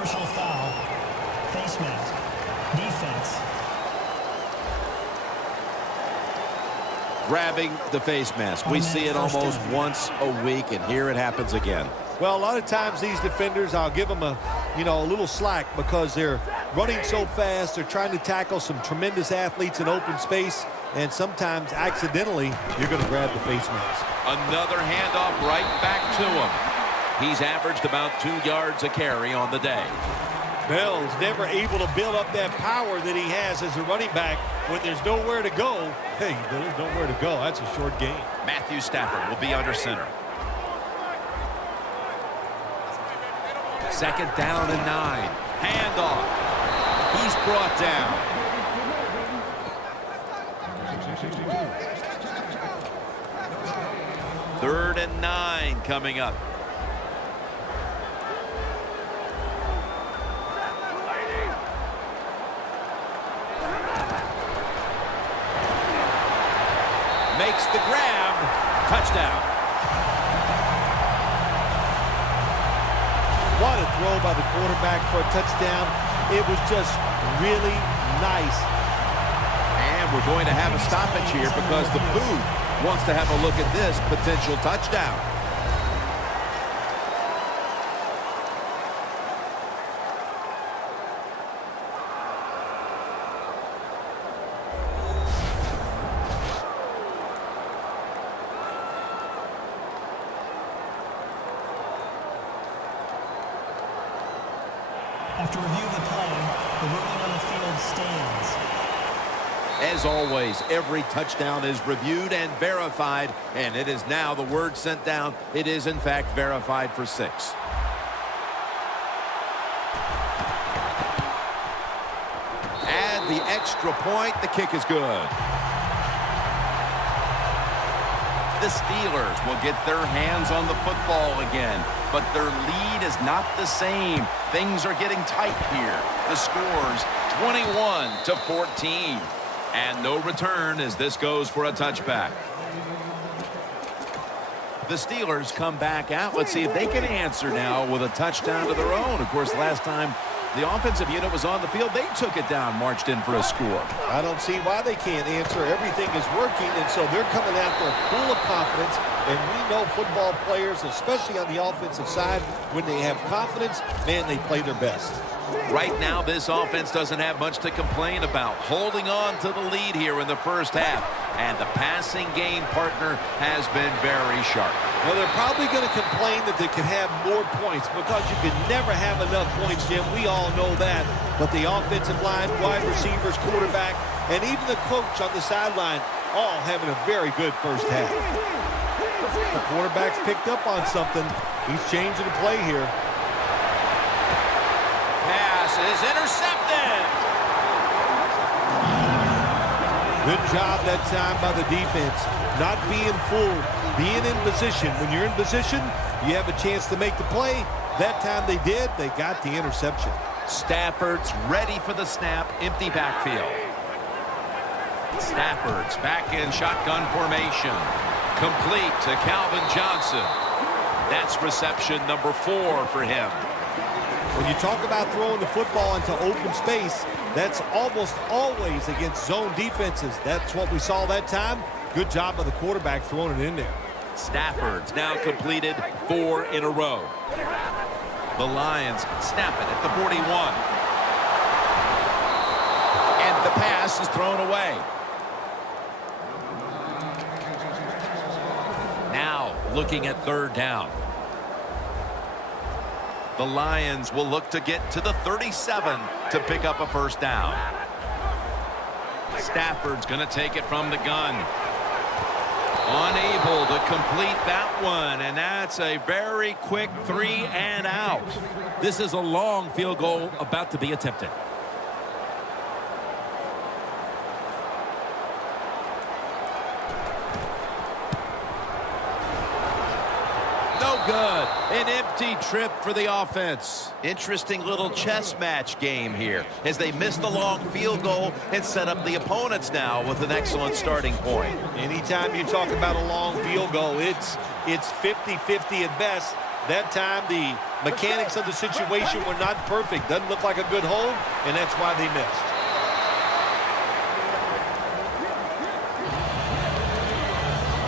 Personal foul. Face mask. Defense. Grabbing the face mask. We see it almost once a week, and here it happens again. Well, a lot of times these defenders, I'll give them a little slack because they're running so fast. They're trying to tackle some tremendous athletes in open space, and sometimes accidentally you're going to grab the face mask. Another handoff right back to him. He's averaged about 2 yards a carry on the day. Bell's never able to build up that power that he has as a running back when there's nowhere to go. Hey, there's nowhere to go. That's a short game. Matthew Stafford will be under center. Second down and 9. Handoff. He's brought down. Third and 9 coming up. Makes the grab. Touchdown. What a throw by the quarterback for a touchdown. It was just really nice. And we're going to have a stoppage here because the booth wants to have a look at this potential touchdown. After review of the play, the ruling on the field stands. As always, every touchdown is reviewed and verified, and it is now the word sent down. It is, in fact, verified for 6. Add the extra point. The kick is good. The Steelers will get their hands on the football again, but their lead is not the same. Things are getting tight here. The score's 21-14. And no return as this goes for a touchback. The Steelers come back out. Let's see if they can answer now with a touchdown of their own. Of course, last time the offensive unit was on the field, they took it down, marched in for a score. I don't see why they can't answer. Everything is working, and so they're coming out there full of confidence. And we know football players, especially on the offensive side, when they have confidence, man, they play their best. Right now, this offense doesn't have much to complain about. Holding on to the lead here in the first half. And the passing game partner has been very sharp. Well, they're probably going to complain that they could have more points because you can never have enough points, Jim. We all know that. But the offensive line, wide receivers, quarterback, and even the coach on the sideline all having a very good first half. The quarterback's picked up on something. He's changing the play here. Pass is intercepted. Good job that time by the defense. Not being fooled, being in position. When you're in position, you have a chance to make the play. That time they did. They got the interception. Stafford's ready for the snap. Empty backfield. Stafford's back in shotgun formation. Complete to Calvin Johnson. That's reception number 4 for him. When you talk about throwing the football into open space, that's almost always against zone defenses. That's what we saw that time. Good job by the quarterback throwing it in there. Stafford's now completed 4 in a row. The Lions snap it at the 41. And the pass is thrown away. Now looking at third down. The Lions will look to get to the 37 to pick up a first down. Stafford's going to take it from the gun. Unable to complete that one, and that's a very quick 3 and out. This is a long field goal about to be attempted. No good. An empty trip for the offense. Interesting little chess match game here as they miss the long field goal and set up the opponents now with an excellent starting point. Anytime you talk about a long field goal, it's 50-50 at best. That time the Mechanics of the situation were not perfect. Doesn't look like a good hold, and that's why they missed.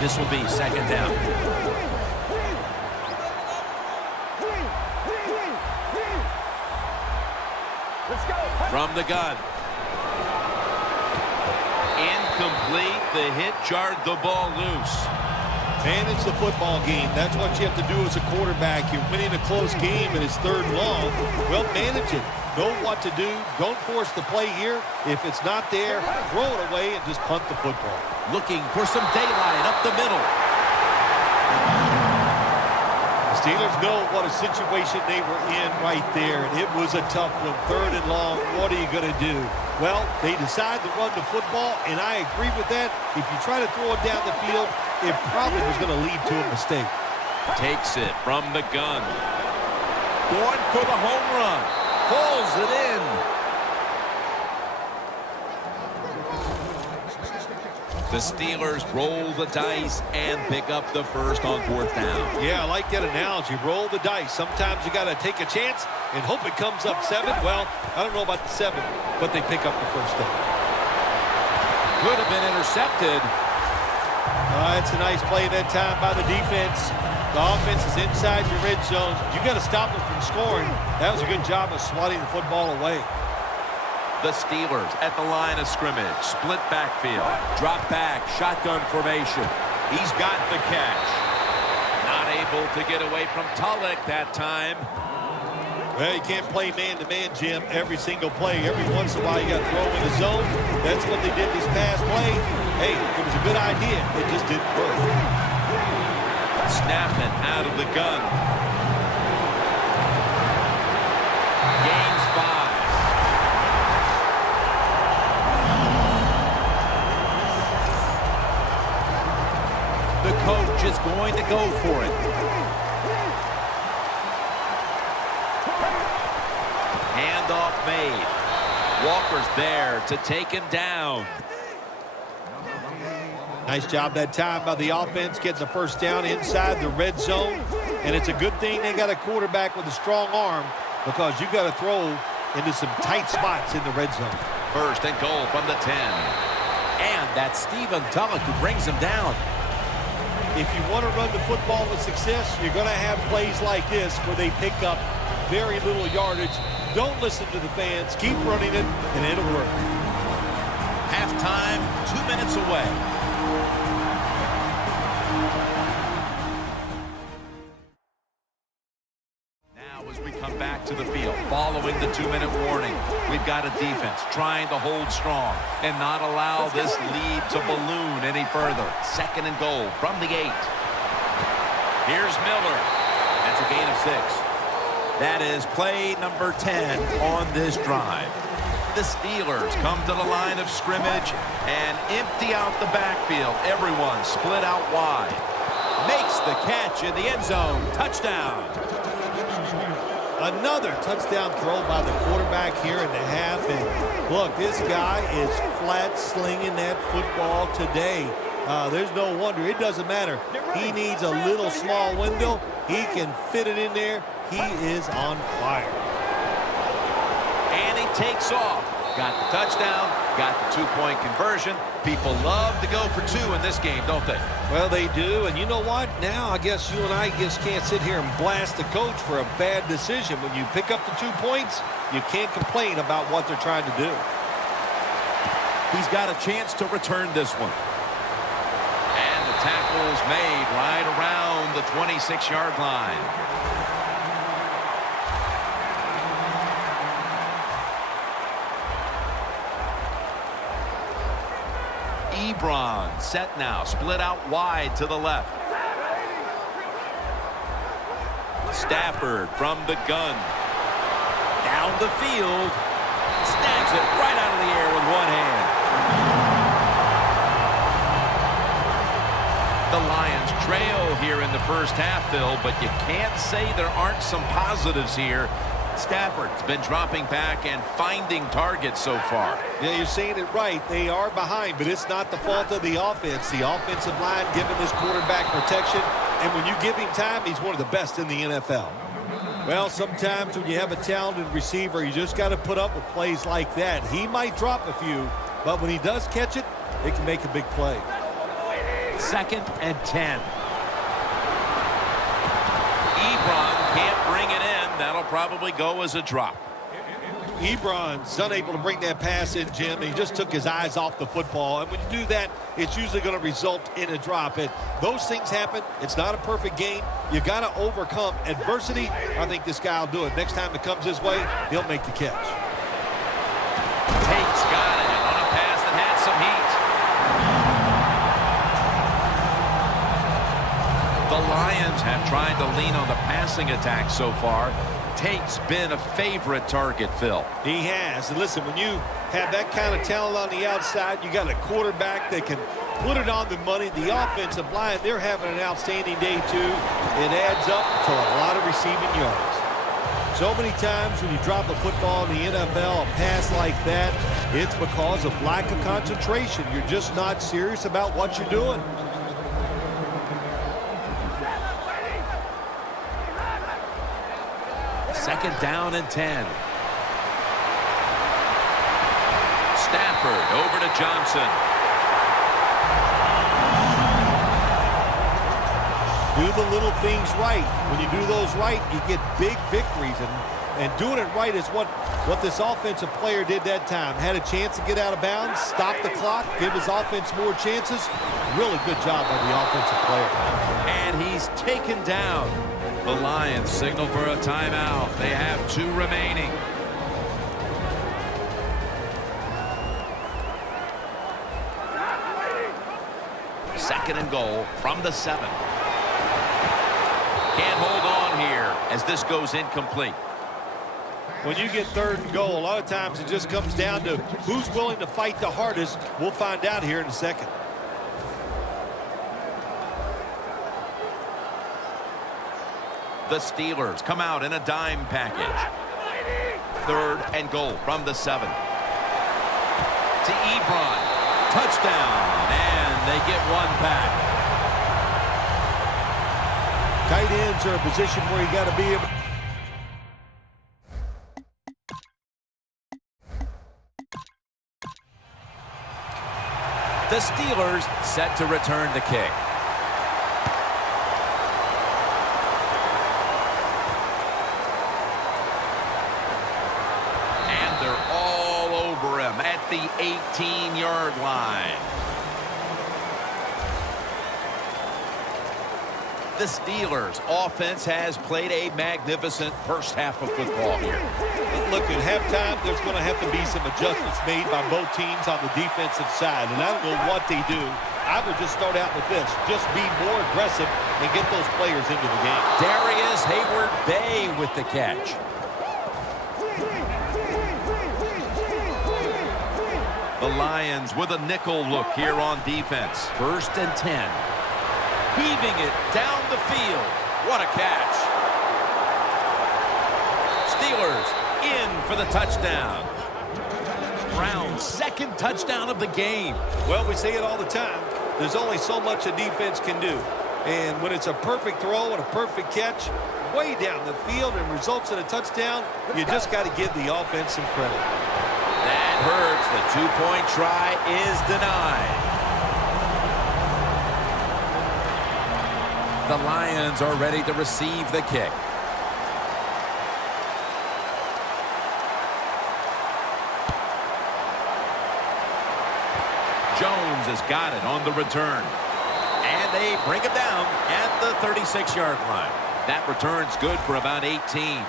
This will be second down. From the gun. Incomplete. The hit jarred the ball loose. Manage the football game. That's what you have to do as a quarterback. You're winning a close game and it's third and long. Well, manage it. Know what to do. Don't force the play here. If it's not there, throw it away and just punt the football. Looking for some daylight up the middle. The Steelers know what a situation they were in right there. And it was a tough one. Third and long. What are you going to do? Well, they decide to run the football, and I agree with that. If you try to throw it down the field, it probably was going to lead to a mistake. Takes it from the gun. Going for the home run. Pulls it in. The Steelers roll the dice and pick up the first on fourth down. Yeah, I like that analogy. Roll the dice. Sometimes you got to take a chance and hope it comes up 7. Well, I don't know about the 7, but they pick up the first down. Could have been intercepted. It's a nice play that time by the defense. The offense is inside your red zone. You got to stop them from scoring. That was a good job of swatting the football away. The Steelers at the line of scrimmage. Split backfield. Drop back. Shotgun formation. He's got the catch. Not able to get away from Tulloch that time. Well, you can't play man-to-man, Jim, every single play. Every once in a while, you got to throw in the zone. That's what they did this past play. Hey, it was a good idea. It just didn't work. Snapping out of the gun. Gains 5. The coach is going to go for it. Handoff made. Walker's there to take him down. Nice job that time by the offense, getting the first down inside the red zone. And it's a good thing they got a quarterback with a strong arm, because you got to throw into some tight spots in the red zone. First and goal from the 10. And that's Stephen Tulloch who brings him down. If you want to run the football with success, you're going to have plays like this where they pick up very little yardage. Don't listen to the fans. Keep running it, and it'll work. Halftime, 2 minutes away. Now as we come back to the field, following the 2-minute warning, we've got a defense trying to hold strong and not allow this lead to balloon any further. Second and goal from the 8. Here's Miller. That's a gain of 6. That is play number 10 on this drive. The Steelers come to the line of scrimmage and empty out the backfield. Everyone split out wide. Makes the catch in the end zone. Touchdown. Another touchdown throw by the quarterback here in the half. And look, this guy is flat slinging that football today. There's no wonder. It doesn't matter. He needs a little small window. He can fit it in there. He is on fire. And he takes off. Got the touchdown, got the 2-point conversion. People love to go for 2 in this game, don't they? Well, they do. And you know what? Now I guess you and I just can't sit here and blast the coach for a bad decision. When you pick up the 2 points, you can't complain about what they're trying to do. He's got a chance to return this one. And the tackle's made right around the 26-yard line. Ebron set now, split out wide to the left. Stafford from the gun. Down the field. Snags it right out of the air with one hand. The Lions trail here in the first half, Phil, but you can't say there aren't some positives here. Stafford's been dropping back and finding targets so far. Yeah, you're saying it right. They are behind, but it's not the fault of the offense. The offensive line giving this quarterback protection, and when you give him time, he's one of the best in the NFL. Well, sometimes when you have a talented receiver, you just got to put up with plays like that. He might drop a few, but when he does catch it, it can make a big play. 2nd and 10. Ebron can't bring it in. That'll probably go as a drop. Ebron's unable to bring that pass in, Jim. He just took his eyes off the football. And when you do that, it's usually going to result in a drop. And those things happen. It's not a perfect game. You got to overcome adversity. I think this guy will do it. Next time it comes his way, he'll make the catch. Tate's got it on a pass that had some heat. The Lions have tried to lean on the passing attack so far. Tate's been a favorite target, Phil. He has. And listen, when you have that kind of talent on the outside, you got a quarterback that can put it on the money. The offensive line, they're having an outstanding day, too. It adds up to a lot of receiving yards. So many times when you drop a football in the NFL, a pass like that, it's because of lack of concentration. You're just not serious about what you're doing. Second down and 10. Stafford over to Johnson. Do the little things right. When you do those right, you get big victories. And doing it right is what this offensive player did that time. Had a chance to get out of bounds, stop the clock, give his offense more chances. Really good job by the offensive player. And he's taken down. The Lions signal for a timeout. They have 2 remaining. Second and goal from the 7. Can't hold on here as this goes incomplete. When you get 3rd and goal, a lot of times it just comes down to who's willing to fight the hardest. We'll find out here in a second. The Steelers come out in a dime package. 3rd and goal from the 7. To Ebron. Touchdown. And they get 1 back. Tight ends are a position where you got to be able. The Steelers set to return the kick. At the 18-yard line. The Steelers' offense has played a magnificent first half of football here. Look, at halftime, there's going to have to be some adjustments made by both teams on the defensive side, and I don't know what they do. I would just start out with this. Just be more aggressive and get those players into the game. Darius Hayward-Bay with the catch. The Lions with a nickel look here on defense. 1st and 10. Heaving it down the field. What a catch. Steelers in for the touchdown. Brown's 2nd touchdown of the game. Well, we say it all the time. There's only so much a defense can do. And when it's a perfect throw and a perfect catch, way down the field and results in a touchdown, you just got to give the offense some credit. That hurts. The 2-point try is denied. The Lions are ready to receive the kick. Jones has got it on the return. And they bring it down at the 36-yard line. That return's good for about 18.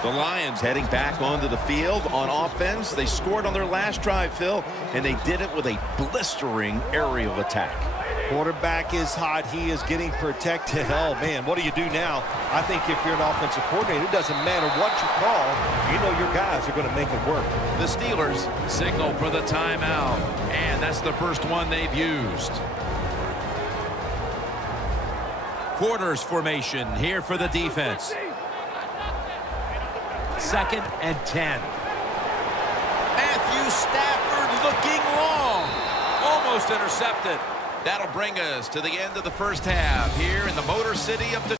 The Lions heading back onto the field on offense. They scored on their last drive, Phil, and they did it with a blistering aerial attack. Quarterback is hot. He is getting protected. Oh, man, what do you do now? I think if you're an offensive coordinator, it doesn't matter what you call. You know your guys are going to make it work. The Steelers signal for the timeout, and that's the first one they've used. Quarters formation here for the defense. 2nd and 10. Matthew Stafford looking long. Almost intercepted. That'll bring us to the end of the first half here in the Motor City of Detroit.